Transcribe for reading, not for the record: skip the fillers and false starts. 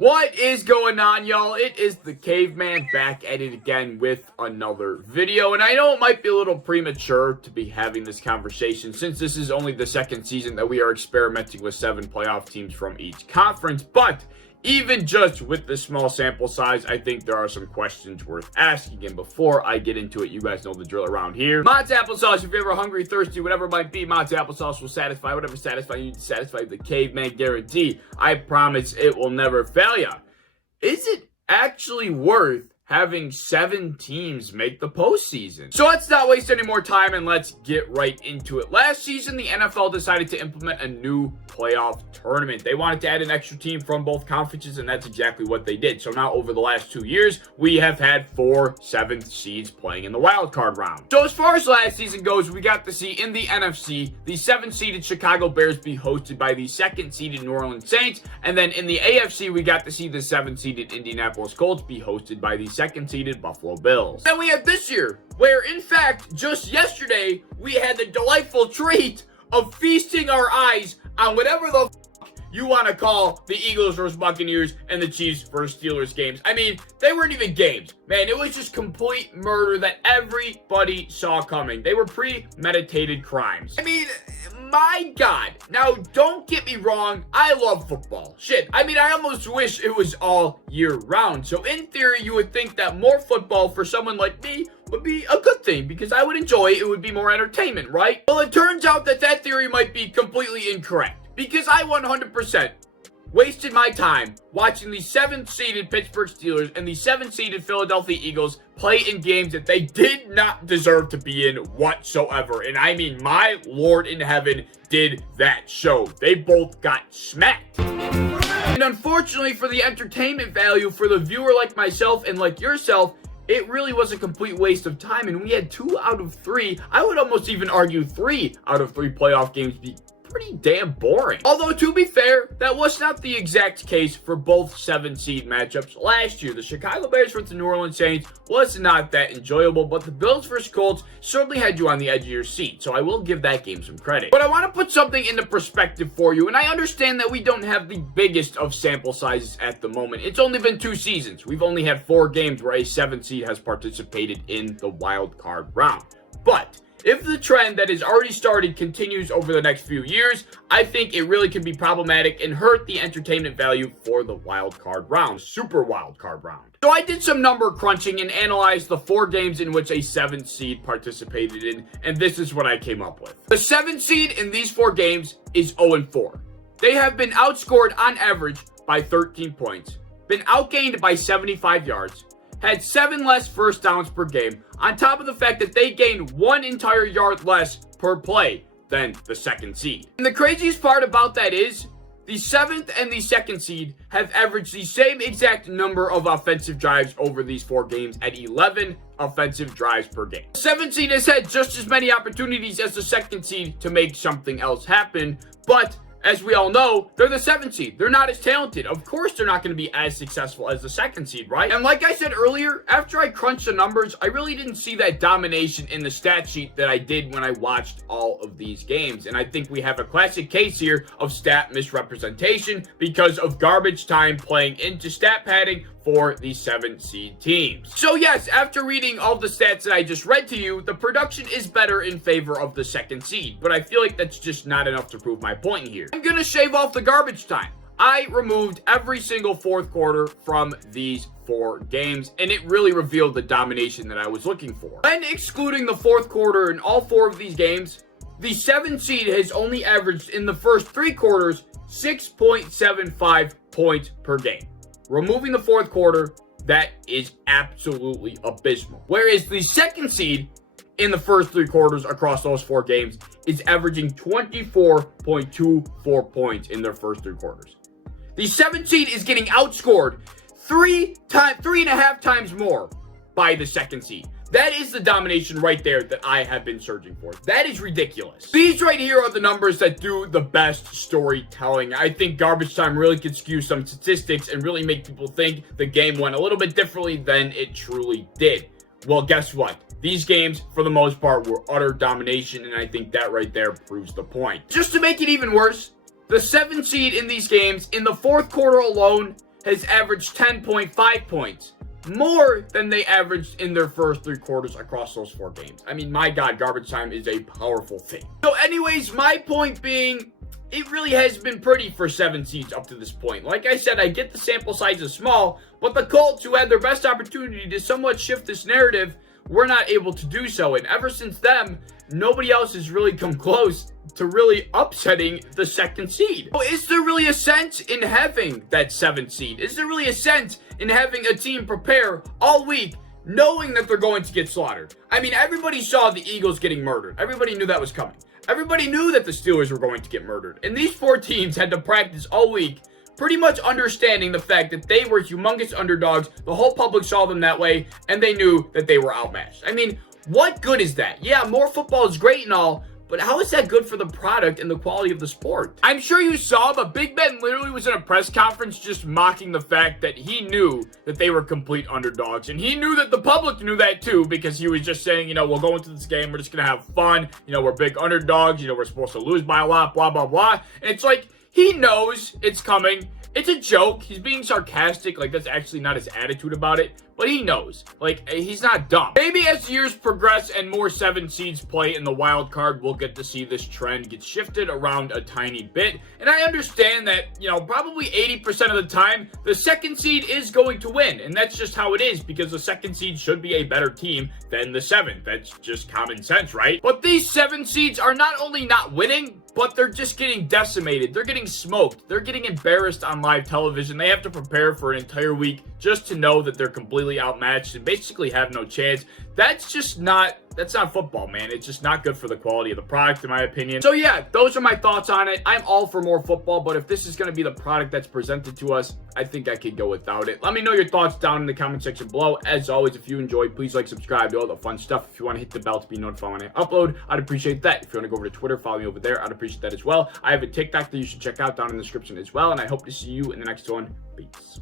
What is going on, y'all? It is the Caveman back at it again with another video. And I know it might be a little premature to be having this conversation since this is only the second season that we are experimenting with 7 playoff teams from each conference. But even just with this small sample size, I think there are some questions worth asking. And before I get into it, you guys know the drill around here. Mott's Applesauce, if you're ever hungry, thirsty, whatever it might be, Mott's Applesauce will satisfy whatever satisfying you to satisfy the Caveman guarantee. I promise it will never fail ya. Is it actually worth having 7 teams make the postseason? So let's not waste any more time and let's get right into it. Last season, the NFL decided to implement a new playoff tournament. They wanted to add an extra team from both conferences, and that's exactly what they did. So now over the last 2 years, we have had 4 7th seeds playing in the wild card round. So as far as last season goes, we got to see in the NFC, the 7th-seeded Chicago Bears be hosted by the 2nd-seeded New Orleans Saints, and then in the AFC, we got to see the 7th-seeded Indianapolis Colts be hosted by the 2nd-seeded Buffalo Bills. Then we have this year, where in fact, just yesterday, we had the delightful treat of feasting our eyes on whatever the you want to call the Eagles versus Buccaneers and the Chiefs versus Steelers games. I mean, they weren't even games. Man, it was just complete murder that everybody saw coming. They were premeditated crimes. I mean, my God. Now, don't get me wrong. I love football. Shit. I mean, I almost wish it was all year round. So in theory, you would think that more football for someone like me would be a good thing because I would enjoy it. It would be more entertainment, right? Well, it turns out that that theory might be completely incorrect. Because I 100% wasted my time watching the 7th-seeded Pittsburgh Steelers and the 7th-seeded Philadelphia Eagles play in games that they did not deserve to be in whatsoever. And I mean, my Lord in heaven did that show. They both got smacked. And unfortunately for the entertainment value for the viewer like myself and like yourself, it really was a complete waste of time. And we had 2 out of 3, I would almost even argue 3 out of 3 playoff games be pretty damn boring. Although, to be fair, that was not the exact case for both 7-seed matchups last year. The Chicago Bears versus the New Orleans Saints was not that enjoyable, but the Bills versus Colts certainly had you on the edge of your seat, so I will give that game some credit. But I want to put something into perspective for you, and I understand that we don't have the biggest of sample sizes at the moment. It's only been 2 seasons. We've only had 4 games where a 7th seed has participated in the wild card round. But if the trend that has already started continues over the next few years, I think it really could be problematic and hurt the entertainment value for the wild card round, super wild card round. So I did some number crunching and analyzed the 4 games in which a 7th seed participated in, and this is what I came up with. The 7th seed in these 4 games is 0-4. They have been outscored on average by 13 points, been outgained by 75 yards, had 7 less first downs per game, on top of the fact that they gained 1 entire yard less per play than the 2nd seed. And the craziest part about that is, the 7th and the 2nd seed have averaged the same exact number of offensive drives over these 4 games at 11 offensive drives per game. The 7th seed has had just as many opportunities as the 2nd seed to make something else happen, but as we all know, they're the 7th seed. They're not as talented. Of course, they're not going to be as successful as the 2nd seed, right? And like I said earlier, after I crunched the numbers, I really didn't see that domination in the stat sheet that I did when I watched all of these games. And I think we have a classic case here of stat misrepresentation because of garbage time playing into stat padding for the 7th seed teams. So yes, after reading all the stats that I just read to you, the production is better in favor of the 2nd seed, but I feel like that's just not enough to prove my point here. I'm gonna shave off the garbage time. I removed every single 4th quarter from these 4 games, and it really revealed the domination that I was looking for. When excluding the 4th quarter in all 4 of these games, the 7th seed has only averaged in the first 3 quarters 6.75 points per game. Removing the 4th quarter, that is absolutely abysmal. Whereas the 2nd seed in the first 3 quarters across those 4 games is averaging 24.24 points in their first 3 quarters. The 7th seed is getting outscored 3.5 times more by the 2nd seed. That is the domination right there that I have been searching for. That is ridiculous. These right here are the numbers that do the best storytelling. I think garbage time really could skew some statistics and really make people think the game went a little bit differently than it truly did. Well, guess what? These games, for the most part, were utter domination, and I think that right there proves the point. Just to make it even worse, the 7th seed in these games, in the 4th quarter alone, has averaged 10.5 points. More than they averaged in their first 3 quarters across those 4 games. I mean, my God, garbage time is a powerful thing. So anyways, my point being, it really has been pretty for 7 seeds up to this point. Like I said, I get the sample size is small, but the Colts, who had their best opportunity to somewhat shift this narrative, were not able to do so. And ever since then, nobody else has really come close to really upsetting the 2nd seed. So is there really a sense in having that 7th seed? Is there really a sense in having a team prepare all week knowing that they're going to get slaughtered? I mean, everybody saw the Eagles getting murdered. Everybody knew that was coming. Everybody knew that the Steelers were going to get murdered. And these 4 teams had to practice all week, pretty much understanding the fact that they were humongous underdogs. The whole public saw them that way, and they knew that they were outmatched. I mean, what good is that? Yeah, more football is great and all, but how is that good for the product and the quality of the sport? I'm sure you saw, but Big Ben literally was in a press conference just mocking the fact that he knew that they were complete underdogs. And he knew that the public knew that too, because he was just saying, we'll go into this game, we're just going to have fun. We're big underdogs. We're supposed to lose by a lot, blah, blah, blah. And it's like, he knows it's coming. It's a joke. He's being sarcastic. Like, that's actually not his attitude about it. But he knows. Like, he's not dumb. Maybe as years progress and more 7 seeds play in the wild card, we'll get to see this trend get shifted around a tiny bit. And I understand that, probably 80% of the time, the 2nd seed is going to win. And that's just how it is, because the 2nd seed should be a better team than the 7th. That's just common sense, right? But these 7 seeds are not only not winning, but they're just getting decimated. They're getting smoked. They're getting embarrassed on live television. They have to prepare for an entire week just to know that they're completely outmatched and basically have no chance. That's not football, man. It's just not good for the quality of the product, in my opinion. So yeah, those are my thoughts on it. I'm all for more football, but if this is going to be the product that's presented to us, I think I could go without it. Let me know your thoughts down in the comment section below. As always, if you enjoyed, please like, subscribe, do all the fun stuff. If you want to hit the bell to be notified when I upload, I'd appreciate that. If you want to go over to Twitter, follow me over there, I'd appreciate that as well. I have a TikTok that you should check out down in the description as well, and I hope to see you in the next one. Peace.